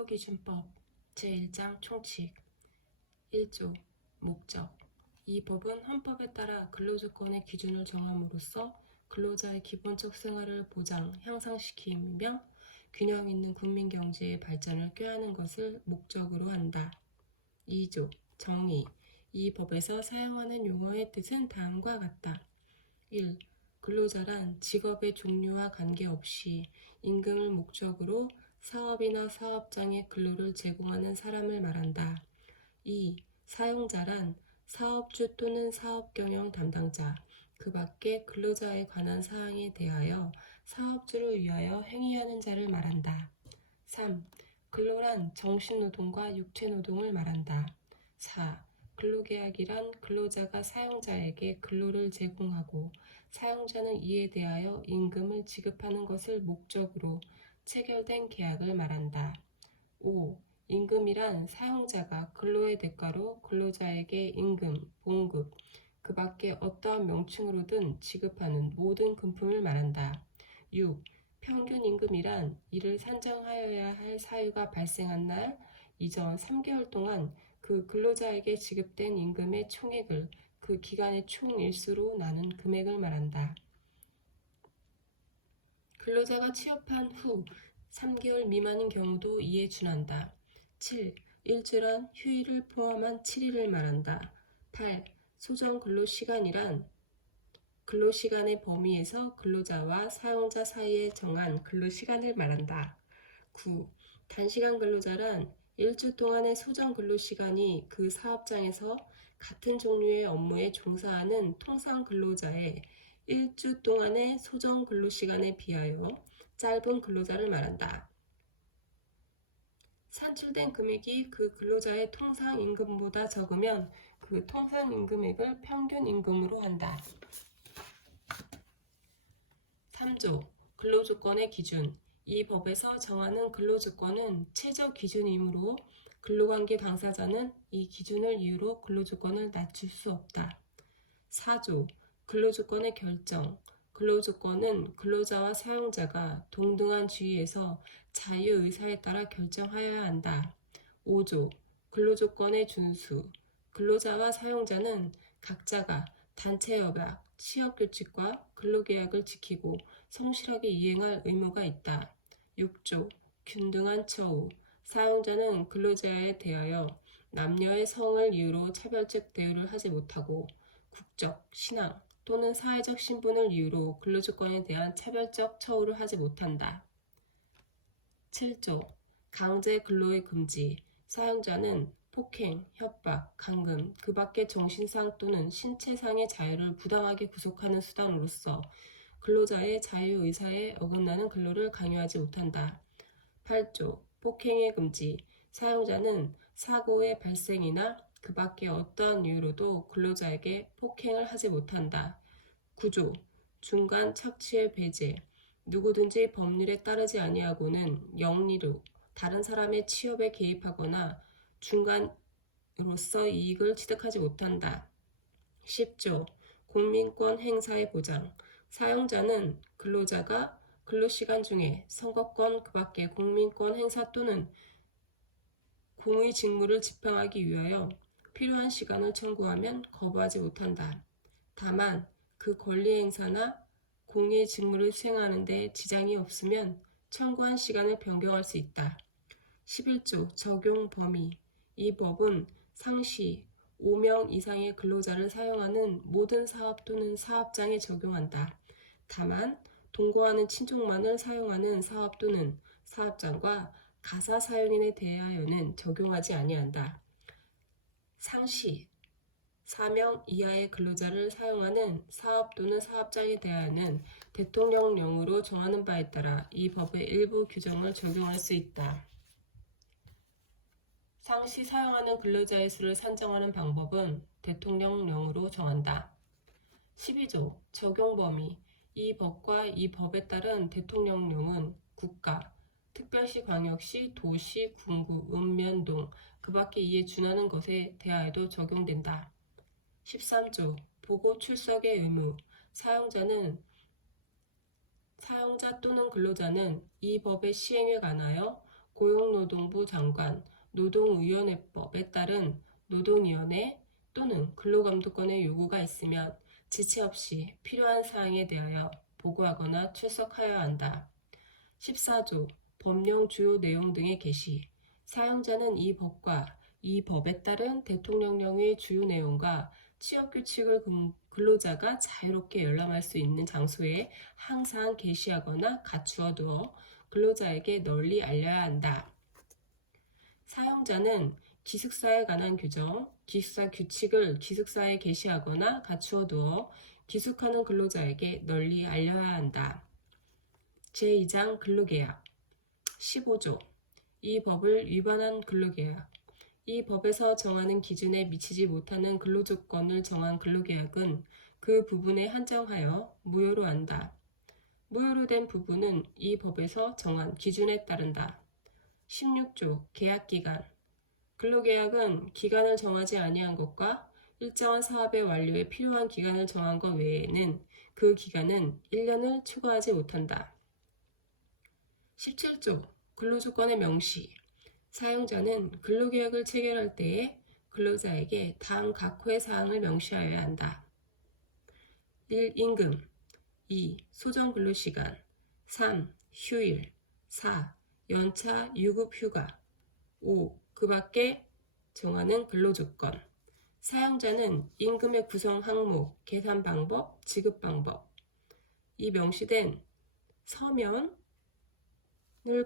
근로기준법 제1장 총칙 1조 목적. 이 법은 헌법에 따라 근로조건의 기준을 정함으로써 근로자의 기본적 생활을 보장, 향상시키며 균형 있는 국민경제의 발전을 꾀하는 것을 목적으로 한다. 2조 정의. 이 법에서 사용하는 용어의 뜻은 다음과 같다. 1. 근로자란 직업의 종류와 관계없이 임금을 목적으로 사업이나 사업장에 근로를 제공하는 사람을 말한다. 2. 사용자란 사업주 또는 사업경영 담당자, 그 밖에 근로자에 관한 사항에 대하여 사업주를 위하여 행위하는 자를 말한다. 3. 근로란 정신노동과 육체노동을 말한다. 4. 근로계약이란 근로자가 사용자에게 근로를 제공하고 사용자는 이에 대하여 임금을 지급하는 것을 목적으로 체결된 계약을 말한다. 5. 임금이란 사용자가 근로의 대가로 근로자에게 임금, 봉급, 그 밖에 어떠한 명칭으로든 지급하는 모든 금품을 말한다. 6. 평균 임금이란 이를 산정하여야 할 사유가 발생한 날 이전 3개월 동안 그 근로자에게 지급된 임금의 총액을 그 기간의 총 일수로 나눈 금액을 말한다. 근로자가 취업한 후 3개월 미만인 경우도 이에 준한다. 7. 일주란 휴일을 포함한 7일을 말한다. 8. 소정 근로시간이란 근로시간의 범위에서 근로자와 사용자 사이에 정한 근로시간을 말한다. 9. 단시간 근로자란 일주 동안의 소정 근로시간이 그 사업장에서 같은 종류의 업무에 종사하는 통상 근로자의 일주 동안의 소정 근로시간에 비하여 짧은 근로자를 말한다. 산출된 금액이 그 근로자의 통상 임금보다 적으면 그 통상 임금액을 평균 임금으로 한다. 3조 근로조건의 기준. 이 법에서 정하는 근로조건은 최저 기준이므로 근로관계 당사자는 이 기준을 이유로 근로조건을 낮출 수 없다. 4조 근로조건의 결정. 근로조건은 근로자와 사용자가 동등한 지위에서 자유의사에 따라 결정하여야 한다. 5조 근로조건의 준수. 근로자와 사용자는 각자가 단체협약, 취업규칙과 근로계약을 지키고 성실하게 이행할 의무가 있다. 6조 균등한 처우. 사용자는 근로자에 대하여 남녀의 성을 이유로 차별적 대우를 하지 못하고 국적, 신앙 또는 사회적 신분을 이유로 근로조건에 대한 차별적 처우를 하지 못한다. 7조 강제 근로의 금지. 사용자는 폭행, 협박, 감금, 그 밖의 정신상 또는 신체상의 자유를 부당하게 구속하는 수단으로서 근로자의 자유의사에 어긋나는 근로를 강요하지 못한다. 8조 폭행의 금지. 사용자는 사고의 발생이나 그 밖의 어떠한 이유로도 근로자에게 폭행을 하지 못한다. 9조 중간 착취의 배제. 누구든지 법률에 따르지 아니하고는 영리로 다른 사람의 취업에 개입하거나 중간으로서 이익을 취득하지 못한다. 10조 공민권 행사의 보장. 사용자는 근로자가 근로시간 중에 선거권 그 밖의 공민권 행사 또는 공의 직무를 집행하기 위하여 필요한 시간을 청구하면 거부하지 못한다. 다만 그 권리 행사나 공의 직무를 수행하는 데 지장이 없으면 청구한 시간을 변경할 수 있다. 11조 적용 범위. 이 법은 상시 5명 이상의 근로자를 사용하는 모든 사업 또는 사업장에 적용한다. 다만 동거하는 친족만을 사용하는 사업 또는 사업장과 가사 사용인에 대하여는 적용하지 아니한다. 상시 4명 이하의 근로자를 사용하는 사업 또는 사업장에 대하여는 대통령령으로 정하는 바에 따라 이 법의 일부 규정을 적용할 수 있다. 상시 사용하는 근로자의 수를 산정하는 방법은 대통령령으로 정한다. 12조 적용 범위. 이 법과 이 법에 따른 대통령령은 국가, 특별시, 광역시, 도시, 군구, 읍면동, 그 밖에 이에 준하는 것에 대하여도 적용된다. 13조 보고 출석의 의무. 사용자 또는 근로자는 이 법의 시행에 관하여 고용노동부 장관 노동위원회법에 따른 노동위원회 또는 근로감독관의 요구가 있으면 지체 없이 필요한 사항에 대하여 보고하거나 출석하여야 한다. 14조 법령 주요 내용 등의 게시. 사용자는 이 법과 이 법에 따른 대통령령의 주요 내용과 취업규칙을 근로자가 자유롭게 열람할 수 있는 장소에 항상 게시하거나 갖추어 두어 근로자에게 널리 알려야 한다. 사용자는 기숙사에 관한 규정, 기숙사 규칙을 기숙사에 게시하거나 갖추어 두어 기숙하는 근로자에게 널리 알려야 한다. 제2장 근로계약 15조 이 법을 위반한 근로계약. 이 법에서 정하는 기준에 미치지 못하는 근로조건을 정한 근로계약은 그 부분에 한정하여 무효로 한다. 무효로 된 부분은 이 법에서 정한 기준에 따른다. 16조 계약기간. 근로계약은 기간을 정하지 아니한 것과 일정한 사업의 완료에 필요한 기간을 정한 것 외에는 그 기간은 1년을 초과하지 못한다. 17조 근로조건의 명시. 사용자는 근로계약을 체결할 때에 근로자에게 다음 각호의 사항을 명시하여야 한다. 1. 임금 2. 소정 근로시간 3. 휴일 4. 연차 유급 휴가 5. 그 밖에 정하는 근로조건. 사용자는 임금의 구성 항목, 계산 방법, 지급 방법. 이 명시된 서면을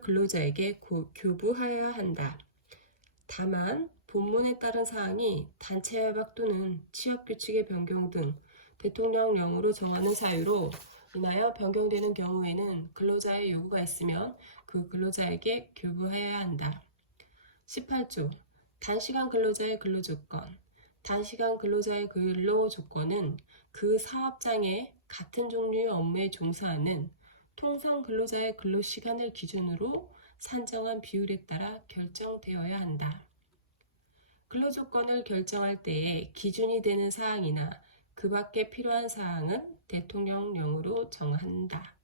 근로자에게 교부하여야 한다. 다만 본문에 따른 사항이 단체 협약 또는 취업규칙의 변경 등 대통령령으로 정하는 사유로 인하여 변경되는 경우에는 근로자의 요구가 있으면 그 근로자에게 교부해야 한다. 18조 단시간 근로자의 근로조건. 단시간 근로자의 근로조건은 그 사업장에 같은 종류의 업무에 종사하는 통상 근로자의 근로시간을 기준으로 산정한 비율에 따라 결정되어야 한다. 근로조건을 결정할 때에 기준이 되는 사항이나 그 밖에 필요한 사항은 대통령령으로 정한다.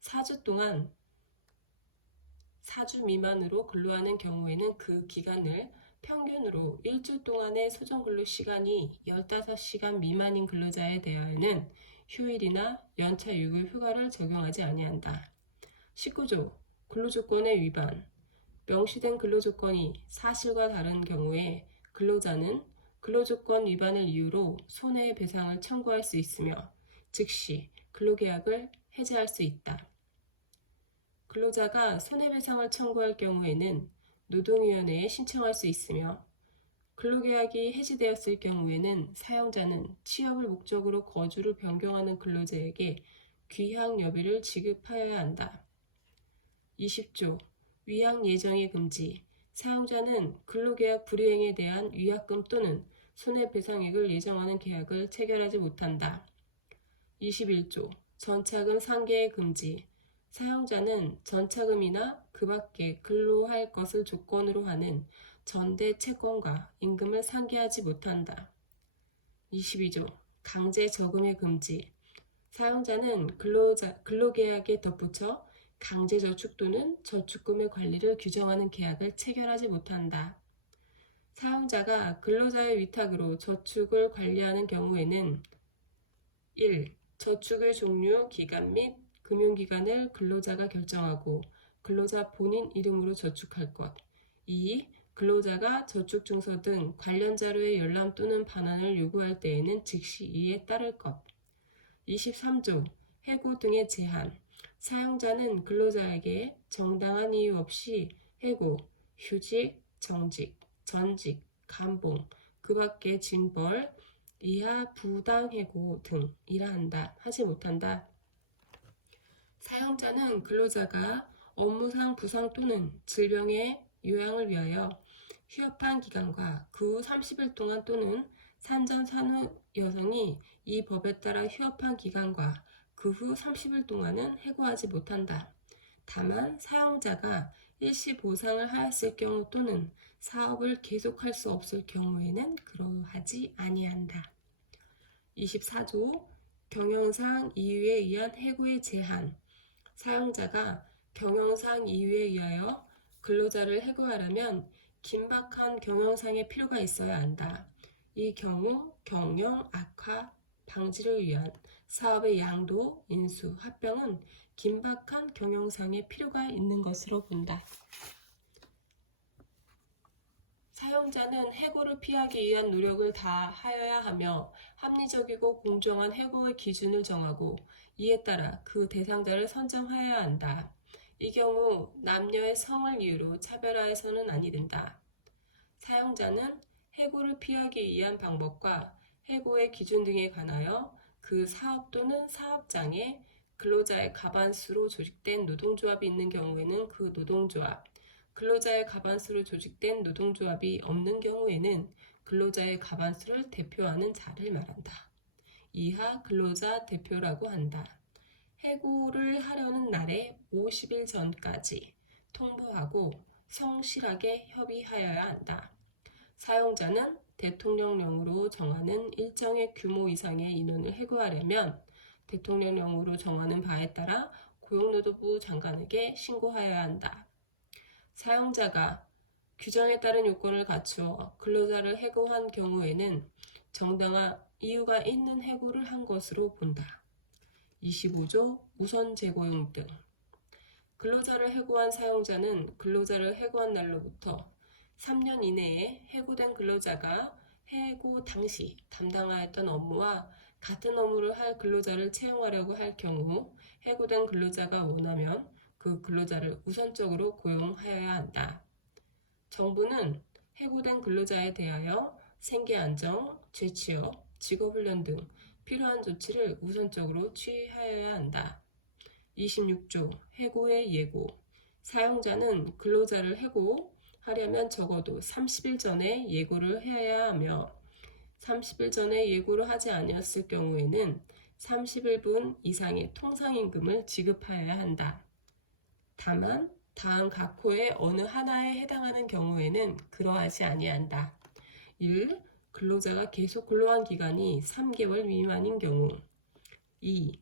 4주 동안 4주 미만으로 근로하는 경우에는 그 기간을 평균으로 일주 동안의 소정근로시간이 15시간 미만인 근로자에 대하여는 휴일이나 연차 유급 휴가를 적용하지 아니한다. 19조 근로조건의 위반. 명시된 근로조건이 사실과 다른 경우에 근로자는 근로조건 위반을 이유로 손해배상을 청구할 수 있으며 즉시 근로계약을 해지할 수 있다. 근로자가 손해배상을 청구할 경우에는 노동위원회에 신청할 수 있으며 근로계약이 해지되었을 경우에는 사용자는 취업을 목적으로 거주를 변경하는 근로자에게 귀향여비를 지급하여야 한다. 20조 위약 예정의 금지. 사용자는 근로계약 불이행에 대한 위약금 또는 손해배상액을 예정하는 계약을 체결하지 못한다. 21조 전차금 상계의 금지. 사용자는 전차금이나 그 밖에 근로할 것을 조건으로 하는 전대 채권과 임금을 상계하지 못한다. 22조 강제 저금의 금지. 사용자는 근로계약에 덧붙여 강제저축 또는 저축금의 관리를 규정하는 계약을 체결하지 못한다. 사용자가 근로자의 위탁으로 저축을 관리하는 경우에는 1. 저축의 종류, 기간 및 금융기간을 근로자가 결정하고 근로자 본인 이름으로 저축할 것. 2. 근로자가 저축증서 등 관련 자료의 열람 또는 반환을 요구할 때에는 즉시 이에 따를 것. 23조 해고 등의 제한. 사용자는 근로자에게 정당한 이유 없이 해고, 휴직, 정직, 전직, 감봉, 그 밖의 징벌, 이하 부당해고 등 하지 못한다. 사용자는 근로자가 업무상 부상 또는 질병의 요양을 위하여 휴업한 기간과 그 후 30일 동안 또는 산전 산후 여성이 이 법에 따라 휴업한 기간과 그 후 30일 동안은 해고하지 못한다. 다만 사용자가 일시 보상을 하였을 경우 또는 사업을 계속할 수 없을 경우에는 그러하지 아니한다. 24조 경영상 이유에 의한 해고의 제한. 사용자가 경영상 이유에 의하여 근로자를 해고하려면 긴박한 경영상의 필요가 있어야 한다. 이 경우 경영 악화 방지를 위한 사업의 양도, 인수, 합병은 긴박한 경영상의 필요가 있는 것으로 본다. 사용자는 해고를 피하기 위한 노력을 다하여야 하며 합리적이고 공정한 해고의 기준을 정하고 이에 따라 그 대상자를 선정하여야 한다. 이 경우 남녀의 성을 이유로 차별화해서는 아니 된다. 사용자는 해고를 피하기 위한 방법과 해고의 기준 등에 관하여 그 사업 또는 사업장에 근로자의 과반수로 조직된 노동조합이 있는 경우에는 그 노동조합, 근로자의 과반수로 조직된 노동조합이 없는 경우에는 근로자의 과반수를 대표하는 자를 말한다. 이하 근로자 대표라고 한다. 해고를 하려는 날의 50일 전까지 통보하고 성실하게 협의하여야 한다. 사용자는 대통령령으로 정하는 일정의 규모 이상의 인원을 해고하려면 대통령령으로 정하는 바에 따라 고용노동부 장관에게 신고하여야 한다. 사용자가 규정에 따른 요건을 갖추어 근로자를 해고한 경우에는 정당한 이유가 있는 해고를 한 것으로 본다. 25조 우선 재고용 등 근로자를 해고한 사용자는 근로자를 해고한 날로부터 3년 이내에 해고된 근로자가 해고 당시 담당하였던 업무와 같은 업무를 할 근로자를 채용하려고 할 경우 해고된 근로자가 원하면 그 근로자를 우선적으로 고용하여야 한다. 정부는 해고된 근로자에 대하여 생계안정, 재취업, 직업훈련 등 필요한 조치를 우선적으로 취하여야 한다. 26조 해고의 예고 사용자는 근로자를 해고하려면 적어도 30일 전에 예고를 해야 하며 30일 전에 예고를 하지 아니었을 경우에는 30일분 이상의 통상임금을 지급하여야 한다. 다만 다음 각 호의 어느 하나에 해당하는 경우에는 그러하지 아니한다. 1. 근로자가 계속 근로한 기간이 3개월 미만인 경우 2.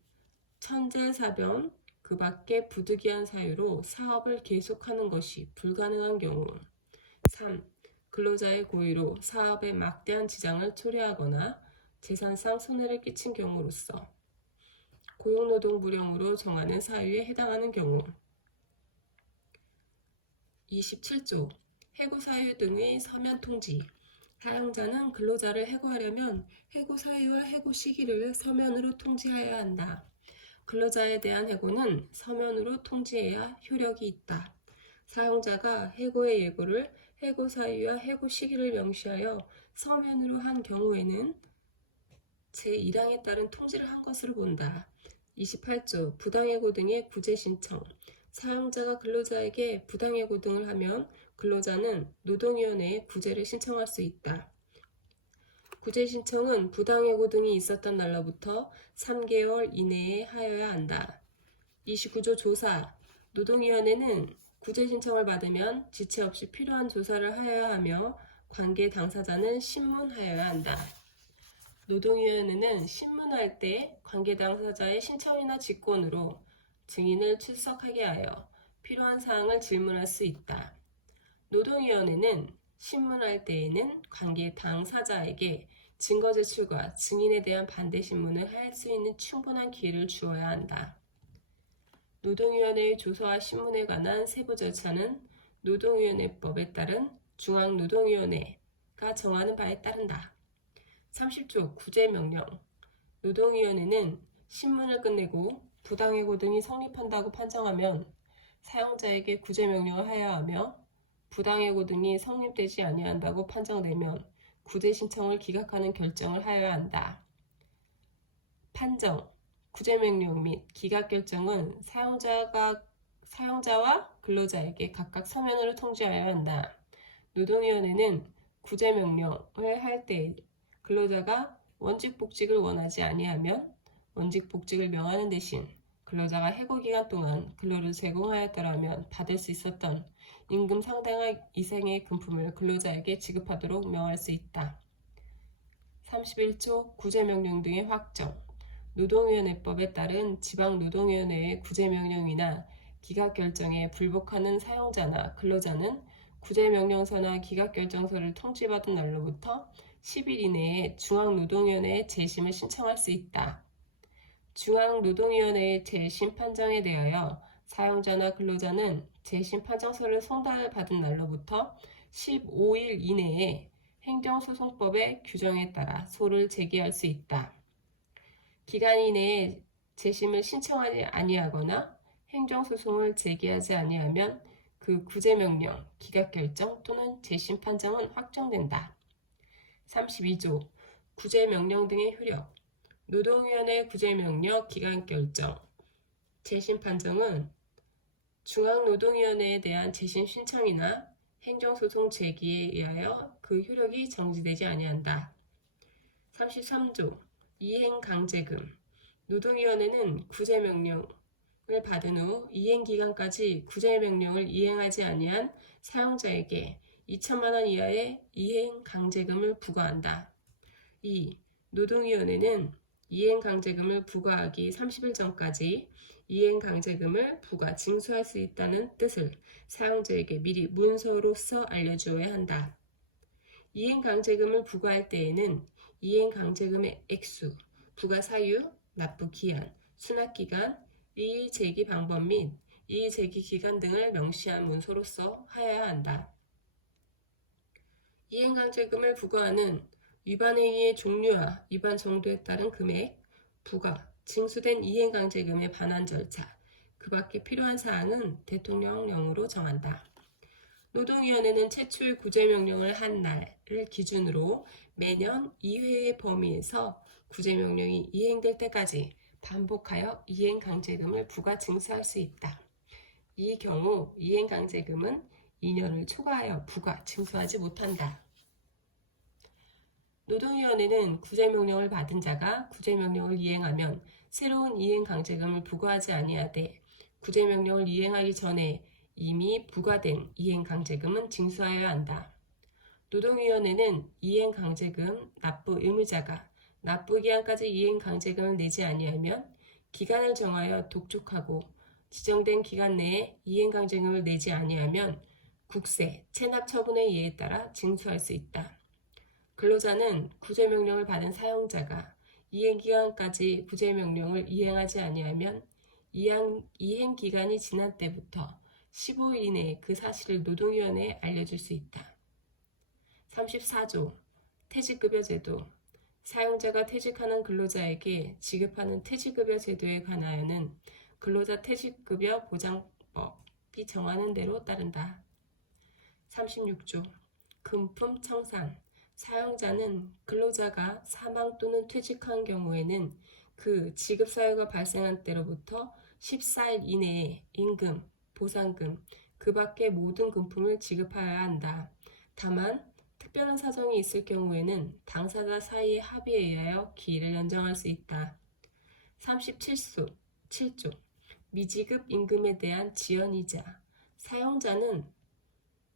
천재사변 그 밖에 부득이한 사유로 사업을 계속하는 것이 불가능한 경우 3. 근로자의 고의로 사업에 막대한 지장을 초래하거나 재산상 손해를 끼친 경우로서 고용노동부령으로 정하는 사유에 해당하는 경우 27조 해고 사유 등의 서면 통지 사용자는 근로자를 해고하려면 해고 사유와 해고 시기를 서면으로 통지하여야 한다. 근로자에 대한 해고는 서면으로 통지해야 효력이 있다. 사용자가 해고의 예고를 해고 사유와 해고 시기를 명시하여 서면으로 한 경우에는 제1항에 따른 통지를 한 것으로 본다. 28조 부당해고 등의 구제 신청 사용자가 근로자에게 부당해고 등을 하면 근로자는 노동위원회에 구제를 신청할 수 있다. 구제 신청은 부당해고 등이 있었던 날로부터 3개월 이내에 하여야 한다. 29조 조사 노동위원회는 구제 신청을 받으면 지체 없이 필요한 조사를 하여야 하며 관계 당사자는 신문하여야 한다. 노동위원회는 신문할 때 관계 당사자의 신청이나 직권으로 증인을 출석하게 하여 필요한 사항을 질문할 수 있다. 노동위원회는 신문할 때에는 관계 당사자에게 증거 제출과 증인에 대한 반대 신문을 할 수 있는 충분한 기회를 주어야 한다. 노동위원회의 조사와 신문에 관한 세부 절차는 노동위원회법에 따른 중앙노동위원회가 정하는 바에 따른다. 30조 구제명령 노동위원회는 신문을 끝내고 부당해고 등이 성립한다고 판정하면 사용자에게 구제명령을 하여야 하며 부당해고 등이 성립되지 아니한다고 판정되면 구제 신청을 기각하는 결정을 하여야 한다. 판정, 구제명령 및 기각 결정은 사용자와 근로자에게 각각 서면으로 통지하여야 한다. 노동위원회는 구제명령을 할 때 근로자가 원직복직을 원하지 아니하면 원직복직을 명하는 대신 근로자가 해고기간 동안 근로를 제공하였더라면 받을 수 있었던 임금 상당한 이상의 금품을 근로자에게 지급하도록 명할 수 있다. 31조 구제명령 등의 확정 노동위원회법에 따른 지방노동위원회의 구제명령이나 기각결정에 불복하는 사용자나 근로자는 구제명령서나 기각결정서를 통지받은 날로부터 10일 이내에 중앙노동위원회에 재심을 신청할 수 있다. 중앙노동위원회의 재심 판정에 대하여 사용자나 근로자는 재심 판정서를 송달받은 날로부터 15일 이내에 행정소송법의 규정에 따라 소를 제기할 수 있다. 기간 이내에 재심을 신청하지 아니하거나 행정소송을 제기하지 아니하면 그 구제명령, 기각결정 또는 재심 판정은 확정된다. 32조 구제명령 등의 효력 노동위원회 구제명령, 기각결정, 재심 판정은 중앙노동위원회에 대한 재심 신청이나 행정소송 제기에 의하여 그 효력이 정지되지 아니한다. 33조 이행강제금 노동위원회는 구제명령을 받은 후 이행기간까지 구제명령을 이행하지 아니한 사용자에게 2천만 원 이하의 이행강제금을 부과한다. 2. 노동위원회는 이행강제금을 부과하기 30일 전까지 이행강제금을 부과 징수할 수 있다는 뜻을 사용자에게 미리 문서로서 알려주어야 한다. 이행강제금을 부과할 때에는 이행강제금의 액수, 부과 사유, 납부 기한, 수납기간, 이의 제기 방법 및 이의 제기 기간 등을 명시한 문서로서 하여야 한다. 이행강제금을 부과하는 위반행위의 종류와 위반 정도에 따른 금액, 부과, 징수된 이행강제금의 반환 절차, 그 밖에 필요한 사항은 대통령령으로 정한다. 노동위원회는 최초의 구제명령을 한 날을 기준으로 매년 2회의 범위에서 구제명령이 이행될 때까지 반복하여 이행강제금을 부과 징수할 수 있다. 이 경우 이행강제금은 2년을 초과하여 부과 징수하지 못한다. 노동위원회는 구제명령을 받은 자가 구제명령을 이행하면 새로운 이행강제금을 부과하지 아니하되 구제명령을 이행하기 전에 이미 부과된 이행강제금은 징수하여야 한다. 노동위원회는 이행강제금 납부 의무자가 납부기한까지 이행강제금을 내지 아니하면 기간을 정하여 독촉하고 지정된 기간 내에 이행강제금을 내지 아니하면 국세, 체납처분의 예에 따라 징수할 수 있다. 근로자는 구제명령을 받은 사용자가 이행기간까지 구제명령을 이행하지 아니하면 이행기간이 지난 때부터 15일 이내에 그 사실을 노동위원회에 알려줄 수 있다. 34조 퇴직급여 제도 사용자가 퇴직하는 근로자에게 지급하는 퇴직급여 제도에 관하여는 근로자 퇴직급여 보장법이 정하는 대로 따른다. 36조 금품 청산 사용자는 근로자가 사망 또는 퇴직한 경우에는 그 지급 사유가 발생한 때로부터 14일 이내에 임금, 보상금, 그 밖의 모든 금품을 지급하여야 한다. 다만 특별한 사정이 있을 경우에는 당사자 사이의 합의에 의하여 기일을 연장할 수 있다. 37조 미지급 임금에 대한 지연이자 사용자는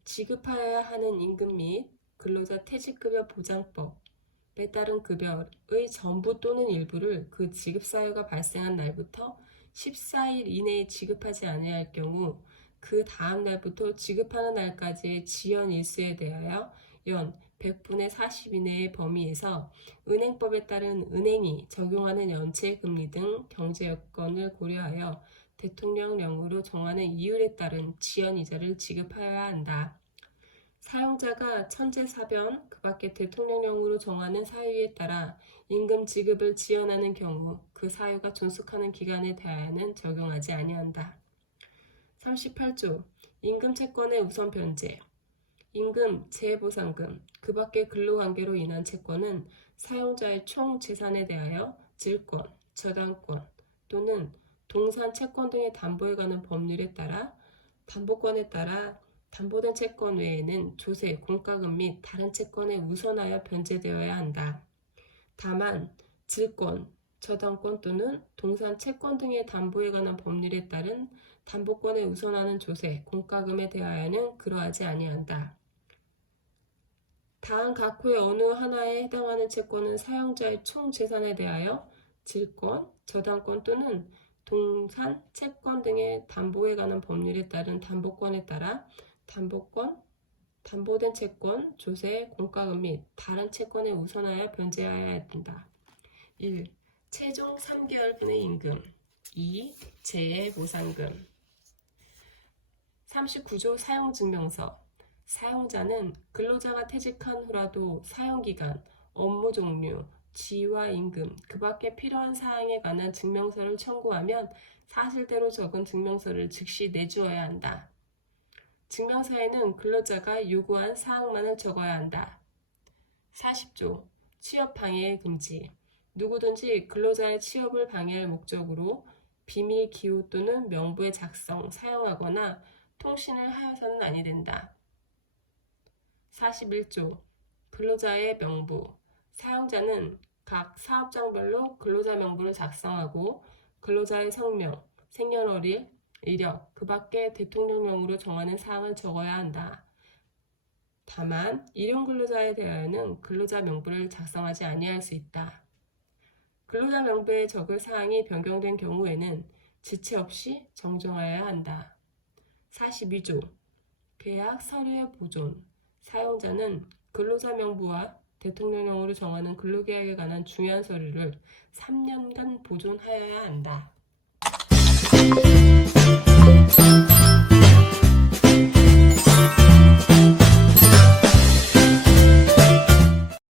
지급하여야 하는 임금 및 근로자 퇴직급여 보장법에 따른 급여의 전부 또는 일부를 그 지급 사유가 발생한 날부터 14일 이내에 지급하지 아니할 경우 그 다음 날부터 지급하는 날까지의 지연 일수에 대하여 연 100분의 40 이내의 범위에서 은행법에 따른 은행이 적용하는 연체 금리 등 경제 여건을 고려하여 대통령령으로 정하는 이율에 따른 지연 이자를 지급하여야 한다. 사용자가 천재사변, 그 밖에 대통령령으로 정하는 사유에 따라 임금 지급을 지연하는 경우 그 사유가 존속하는 기간에 대하여는 적용하지 아니한다. 38조 임금채권의 우선 변제 임금, 재보상금, 그 밖의 근로관계로 인한 채권은 사용자의 총 재산에 대하여 질권, 저당권 또는 동산 채권 등의 담보에 관한 법률에 따라 담보권에 따라 담보된 채권 외에는 조세, 공과금 및 다른 채권에 우선하여 변제되어야 한다. 다만 질권, 저당권 또는 동산 채권 등의 담보에 관한 법률에 따른 담보권에 우선하는 조세, 공과금에 대하여는 그러하지 아니한다. 다음 각호의 어느 하나에 해당하는 채권은 사용자의 총 재산에 대하여 질권, 저당권 또는 동산, 채권 등의 담보에 관한 법률에 따른 담보권에 따라 담보권, 담보된 채권, 조세, 공과금 및 다른 채권에 우선하여 변제하여야 된다. 1. 최종 3개월분의 임금. 2. 재해보상금. 39조 사용증명서. 사용자는 근로자가 퇴직한 후라도 사용기간, 업무 종류, 지위와 임금, 그 밖에 필요한 사항에 관한 증명서를 청구하면 사실대로 적은 증명서를 즉시 내주어야 한다. 증명서에는 근로자가 요구한 사항만을 적어야 한다. 40조 취업방해 금지. 누구든지 근로자의 취업을 방해할 목적으로 비밀 기호 또는 명부의 작성, 사용하거나 통신을 하여서는 아니 된다. 41조 근로자의 명부. 사용자는 각 사업장별로 근로자 명부를 작성하고 근로자의 성명, 생년월일, 이력, 그 밖에 대통령령으로 정하는 사항을 적어야 한다. 다만 일용 근로자에 대하여는 근로자 명부를 작성하지 아니할 수 있다. 근로자 명부에 적을 사항이 변경된 경우에는 지체 없이 정정하여야 한다. 42조 계약 서류의 보존. 사용자는 근로자 명부와 대통령령으로 정하는 근로계약에 관한 중요한 서류를 3년간 보존하여야 한다.